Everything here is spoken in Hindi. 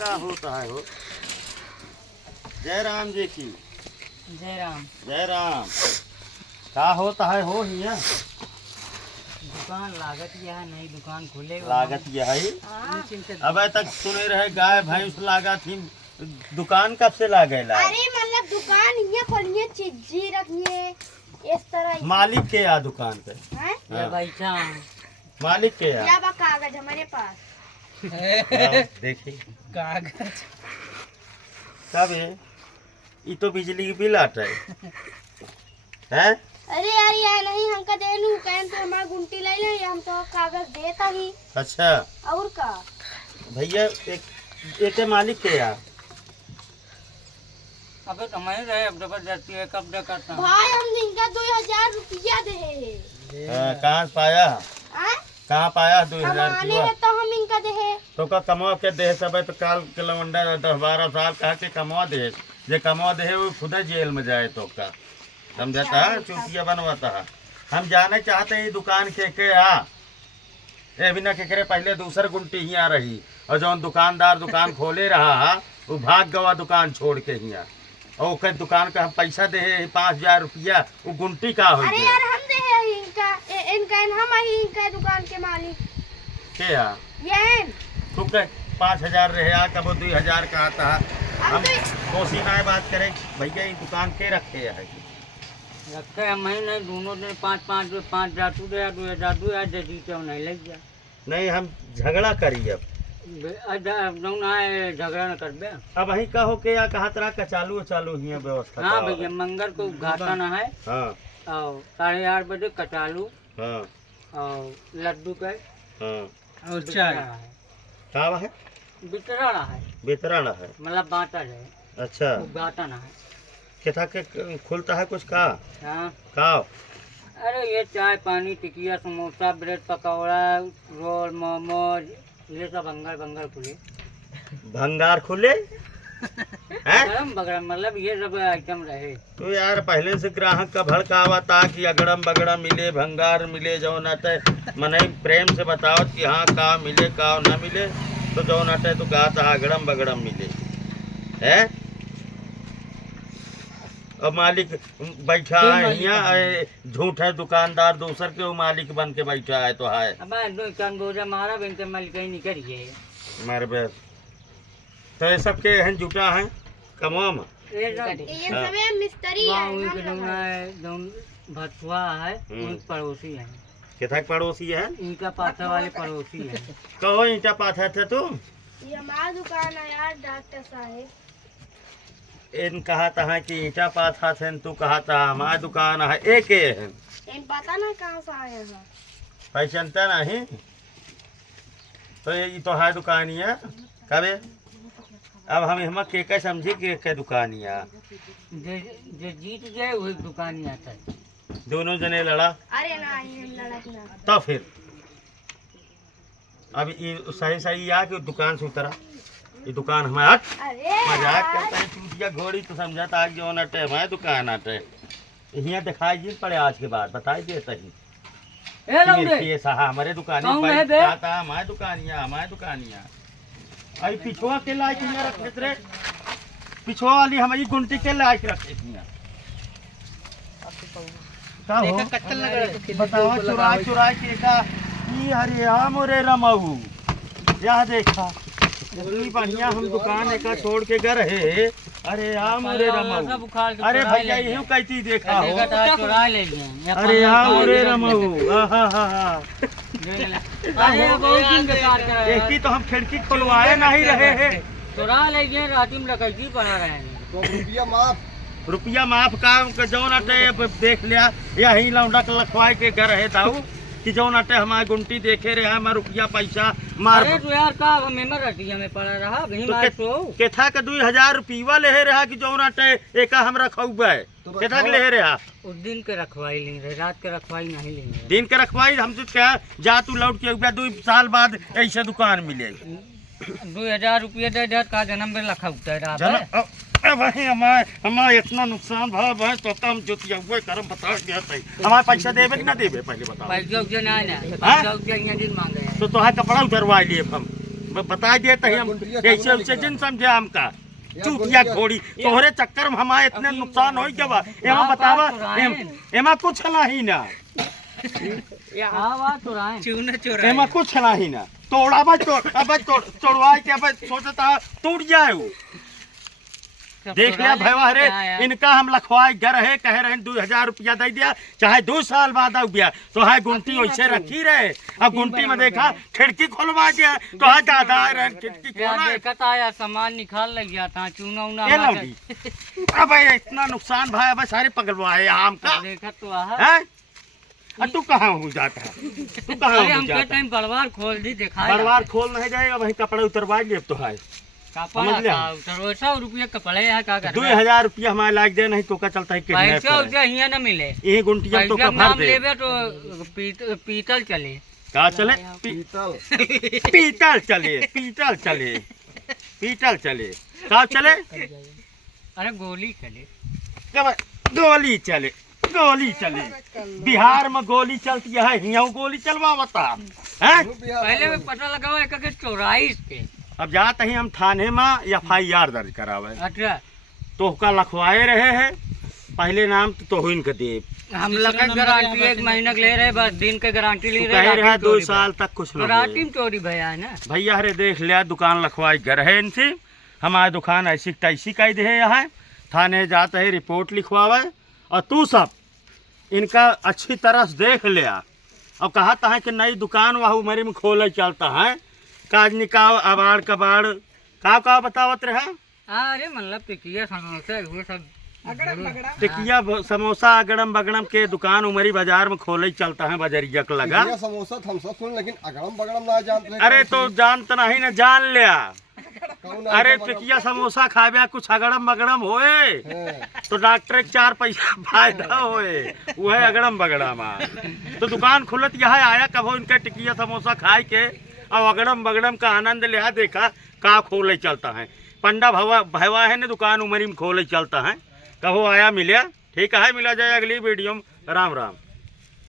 का होता है हो। जय राम जी की जय राम। जय राम। का होता है हो हिया दुकान लागत यह है, नई दुकान खुले लागत यही। अब तक सुने रहे गाय भैंस लागत ही, दुकान कब से लागेला? अरे मतलब दुकान ये खोलिए, चीजी रखिए इस तरह। मालिक के या दुकान पे हैं? ये बैठा मालिक के या या बा कागज हमारे पास। देखिए कागज कब है ये तो बिजली की बिल आता है। अरे यार ये नहीं हमका देनू कहन तो हमारा गुंटी ले ले, हम तो कागज देता ही। अच्छा और का भैया एक मालिक के या अबे कमाई रहे, अब जबरदस्ती है कब तक करता हूँ। भाई हम इनका 2000 रुपया दे है। कहाँ पाया? कहाँ पाया 2000 कमाने रुपया? है तो हम इनका दे है। तो का कमा के दे सब तो काल के लवंडा 10-12 साल कहा के कमा दे, जे कमा दे वो खुद जेल में जाए तो का समझाता है, चूतिया बनवाता है। हम जाने चाहते हैं ये दुकान के आ ए बिना के करे पहले दूसर गुंटी ही आ रही, और जौन दुकानदार दुकान खोले रहा वो भाग गवा दुकान छोड़ के हिया, और ओकर दुकान का हम पैसा दे 5000 रुपया, वो गुंटी का हो अरे यार हम दे है इनका इनका हम ही इनका दुकान के मालिक के आ ये तू के 5000 रहे आ कब 2000 का आता है। हम कोसी ना बात करें भैया ये दुकान के रखे है रखे हम ही नहीं, दोनों दिन 5,000 तू दे 2,000 दे दीते हो नहीं लग गया। नहीं हम झगड़ा करी अब झगड़ा न कर बे। अब वही कहो के या कहा तरह का चालू ही व्यवस्था। हाँ भैया मंगल को उद्घाटन है हाँ और 8:30 बजे कटालू हाँ और लड्डू का हाँ और चाय का है वितरण है, वितरण है। मतलब बांटा जाए, अच्छा उद्घाटन है। कितना के खुलता है कुछ का हाँ का? अरे ये चाय पानी टिकिया समोसा ब्रेड पकौड़ा रोल मोमोज ये सब बंगाल खुले भंगार खुले हैं? गरम बगरम मतलब ये सब आइटम रहे। तो यार पहले से ग्राहक का भड़कावा था कि अगड़म बगड़म मिले भंगार मिले जो नटे मने प्रेम से बताओ कि हाँ का मिले का ना मिले, तो जो नटे तो कहा था अगड़म बगड़म मिले है। अब मालिक बैठा है यहाँ, झूठ है दुकानदार दूसर के वो मालिक बन के बैठा है तो है। अब दो चांद बोझा मारा बिनते मल कहीं निकल गए मारे बस तो ये सब के हैं झूठा है कमाम ये समय मिस्त्री है भतुआ है उनके पड़ोसी है। कितना पड़ोसी है? इनका पाथा वाले पड़ोसी है। कहो ईटा पाथा थे तुम? ये हमारा दुकान है यार डॉक्टर साहब। इन कहा था कि ईटा पाथा थे, तू कहा था हमारा दुकान है एक है। इन पता ना कहाँ से आए हैं। पहचानता नहीं तो ये तो है दुकानिया कबे। अब हम हम के समझी के दुकानिया जो जीत जाए वही दुकान आता है। दोनों जने लड़ा अरे नहीं लड़क ना तो फिर अब ये सही आ कि दुकान से उतरा, ये दुकान हमारा अरे मजाक करता है चूतिया घोड़ी तो समझाता आज जो नटे हमारे दुकान आटे यहाँ दिखाई जी पड़े आज के बाद बताई देता ही हमारे दुकान हमारे दुकानिया अरे पिछुआ के लायक यहाँ रखे रे, पिछुआ वाली हमारी गुंटी के लायक रखे बताओ चुरा के का हरे आम रे रमऊ यह देखा इतनी बढ़िया हम दुकान एक छोड़ के गए रहे। अरे आम रे रमऊ, अरे भैया यही कहती देखा हो। अरे आम रे रमऊ देखती तो हम खिड़की खुलवाए नहीं रहे हैं। चुरा ले गए रात में डकैती बना रहे हैं तो रुपया माफ का जौन अटे देख लिया यही लौंडा लखवाए के घर है ताऊ कि जौन अटे हमारे गुंटी देखे रहे हमारे रुपया पैसा मार। अरे तो यार का मेमर रखिया में पड़ा रहा तो केथा का 2000 रुपया ले रहा कि जौन अटे एक हम रखुआ है केथा के ले रहा। उस दिन के रखवाई नहीं रहे, रात के रखवाई नहीं लेंगे। दिन के रखवाई हम तो क्या जा तू लौट के 2 साल बाद ऐसे दुकान मिले 2000 रुपया दे का जन्म में रखा उठा भाई हमारे इतना नुकसान भाई तो हम जोतिया करम बता दिया हमारे पैसा देवे कि ना देवे पहले बताओ। पैसा दिन मांगे तो है कपड़ा उतरवा लिए हम बता दिए तो हम ऐसे उसे जिन समझे हमका चूतिया घोड़ी तोहरे चक्कर में हमारे इतने नुकसान हो गया बा एमा बतावा एमा कुछ नहीं ना एमा कुछ नहीं ना तोड़ा बा तोड़वा के अब सोचता टूट जाए वो देख लिया भैया रे इनका हम लखवाए घर है कह रहे हैं 2000 रुपया दे दिया चाहे 2 साल बाद आ गया तो है गुंटी वैसे रखी रहे अब गुंटी में देखा खिड़की खोलवा दिया तो है दादा खिड़की खोला आया सामान निकाल लग गया था चूना उना अब इतना नुकसान भाई अब सारे पकड़वाए आम का देखा तो है तू कहाँ हो जाता है तू कहाँ हो जाता है बड़वार खोल दी देखा बड़वार खोल नहीं जाएगा वही कपड़े उतरवा लिए तो है ₹100 कपड़े है का 2000 रुपया हमारे लाग दे नहीं तो का चलता है पैसा यहाँ न मिले ये गुंटिया तो का भर दे लेबे तो पीतल चले का चले पीतल चले पीतल चले पीतल चले का चले अरे गोली चले गोली चले गोली चले बिहार में गोली चलती है यहाँ गोली चलवा बता है पहले में पता लगा हुआ है 24 के अब जाते ही हम थाने में FIR दर्ज करावे अच्छा तो का लखवाए रहे हैं पहले नाम तो इनके दे हम लगा गारंटी 1 महीना ले रहे बस दिन के गारंटी ले कह रहे 2 साल तक कुछ नहीं गारंटी में चोरी भैया है ना भैया अरे देख लिया दुकान लखवाई घर है इनसे हमारी दुकान ऐसी तैसी कह दे यहाँ थाने जाते है रिपोर्ट लिखवावे और तू सब इनका अच्छी तरह से देख लिया और कहता है कि नई दुकान वहाँ उमरी में खोले चलता है काज निकाव अबाड़ कबाड़ का बतावत रहा अरे मतलब टिकिया समोसा वो सब टिकिया समोसा अगड़म बगड़म के दुकान उमरी बाजार में खोले चलता है बजरिया का लगा समोसा हम सब सुन लेकिन अगड़म बगड़म ना जानते अरे तो जानता नहीं ना जान लिया अरे टिकिया समोसा खावे कुछ अगड़म बगड़म होए तो डॉक्टर के 4 पैसा फायदा होए वो है अगड़म बगड़म तो दुकान खुलत यहाँ आया कब हो इनका टिकिया समोसा खाए के और अगड़म बगड़म का आनंद लिया देखा का खोले चलता है पंडा भवा है ना दुकान उमरी में खोले चलता है कहो आया मिले ठीक है मिला जाए अगली वीडियो में राम राम।